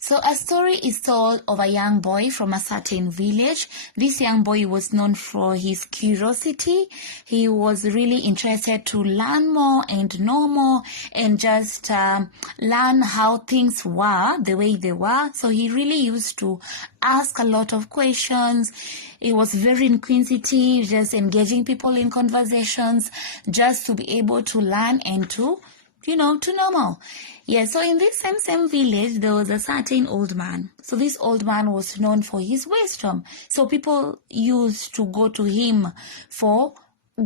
So a story is told of a young boy from a certain village. This young boy was known for his curiosity. He was really interested to learn more and know more and just learn how things were the way they were. So he really used to ask a lot of questions. He was very inquisitive, just engaging people in conversations, just to be able to learn and to know more. Yeah, so in this same village, there was a certain old man. So this old man was known for his wisdom. So people used to go to him for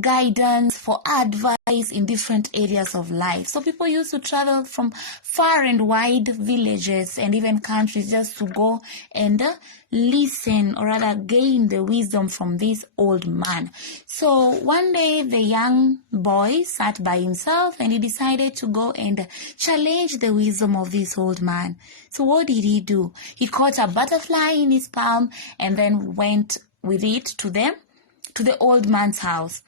guidance, for advice in different areas of life. So people used to travel from far and wide villages and even countries just to go and listen, or rather gain the wisdom from this old man. So one day the young boy sat by himself and he decided to go and challenge the wisdom of this old man. So what did he do? He caught a butterfly in his palm and then went with it to the old man's house.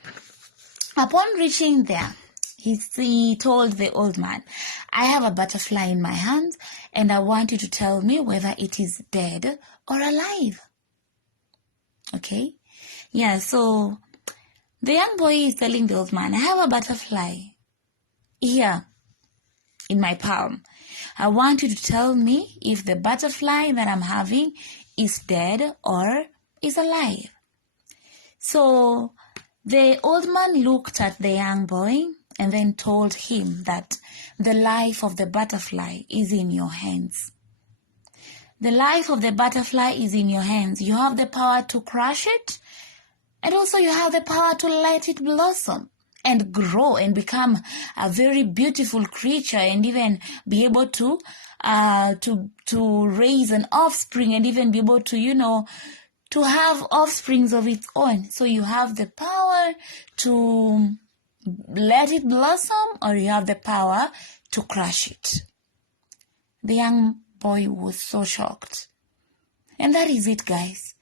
Upon reaching there, he told the old man, "I have a butterfly in my hand and I want you to tell me whether it is dead or alive." Okay? Yeah, so the young boy is telling the old man, "I have a butterfly here in my palm. I want you to tell me if the butterfly that I'm having is dead or is alive." So the old man looked at the young boy and then told him that the life of the butterfly is in your hands. The life of the butterfly is in your hands. You have the power to crush it, and also you have the power to let it blossom and grow and become a very beautiful creature, and even be able to raise an offspring, and even be able to have offsprings of its own. So you have the power to let it blossom, or you have the power to crush it. The young boy was so shocked. And that is it, guys.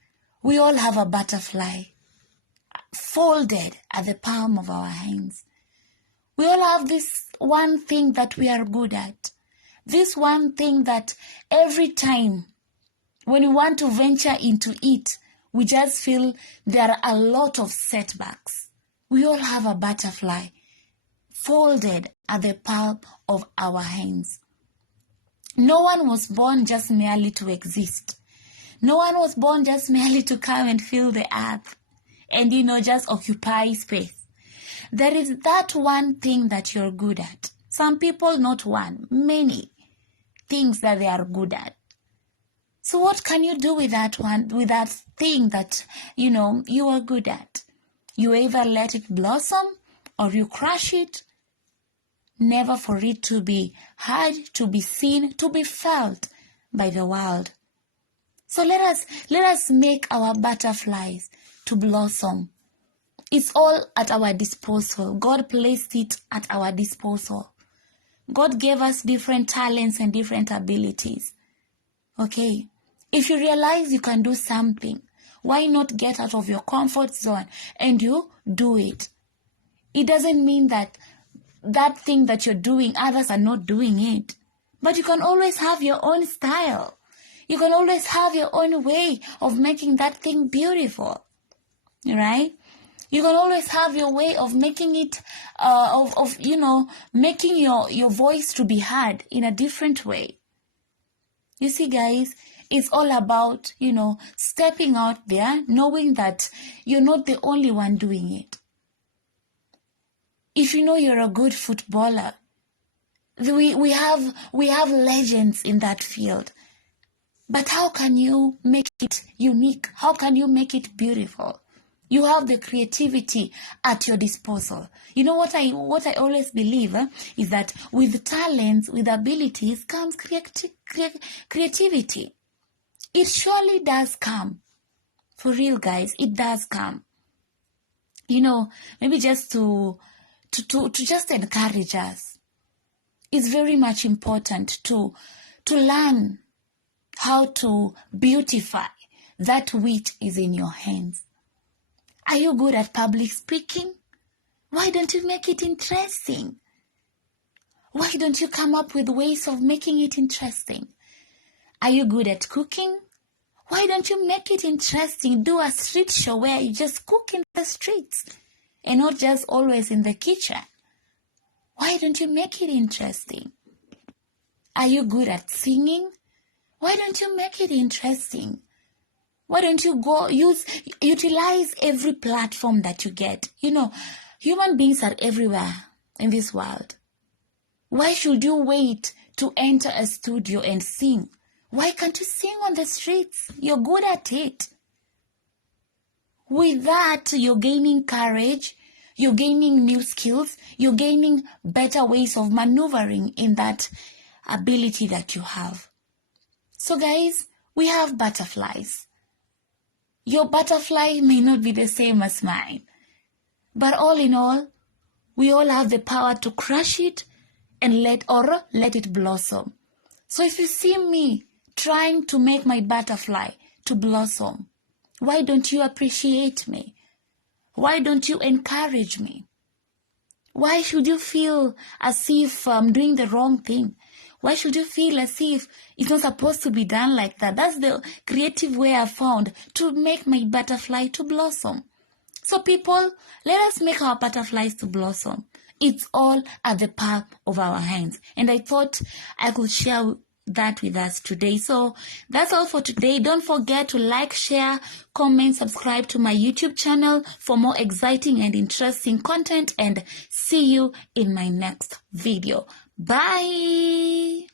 We all have a butterfly folded at the palm of our hands. We all have this one thing that we are good at. This one thing that every time when we want to venture into it, we just feel there are a lot of setbacks. We all have a butterfly folded at the palm of our hands. No one was born just merely to exist. No one was born just merely to come and fill the earth and, just occupy space. There is that one thing that you're good at. Some people, not one, many things that they are good at. So what can you do with that thing that, you are good at? You either let it blossom or you crush it, never for it to be heard, to be seen, to be felt by the world. So let us make our butterflies to blossom. It's all at our disposal. God placed it at our disposal. God gave us different talents and different abilities. Okay? If you realize you can do something, why not get out of your comfort zone and you do it? It doesn't mean that thing that you're doing, others are not doing it. But you can always have your own style. You can always have your own way of making that thing beautiful. Right? You can always have your way of making it, making your voice to be heard in a different way. You see, guys, it's all about, stepping out there, knowing that you're not the only one doing it. If you know you're a good footballer, we have legends in that field. But how can you make it unique? How can you make it beautiful? You have the creativity at your disposal. You know what I always believe is that with talents, with abilities comes creativity. It surely does come. For real, guys, it does come. Maybe just to just encourage us. It's very much important to learn how to beautify that which is in your hands. Are you good at public speaking? Why don't you make it interesting? Why don't you come up with ways of making it interesting? Are you good at cooking? Why don't you make it interesting? Do a street show where you just cook in the streets and not just always in the kitchen. Why don't you make it interesting? Are you good at singing? Why don't you make it interesting? Why don't you utilize every platform that you get? Human beings are everywhere in this world. Why should you wait to enter a studio and sing? Why can't you sing on the streets? You're good at it. With that, you're gaining courage, you're gaining new skills, you're gaining better ways of maneuvering in that ability that you have. So guys, we have butterflies. Your butterfly may not be the same as mine, but all in all, we all have the power to crush it and let it blossom. So if you see me trying to make my butterfly to blossom, why don't you appreciate me? Why don't you encourage me? Why should you feel as if I'm doing the wrong thing? Why should you feel as if it's not supposed to be done like that? That's the creative way I found to make my butterfly to blossom. So people, let us make our butterflies to blossom. It's all at the palm of our hands. And I thought I could share that with us today. So that's all for today. Don't forget to like, share, comment, subscribe to my YouTube channel for more exciting and interesting content, and see you in my next video. Bye.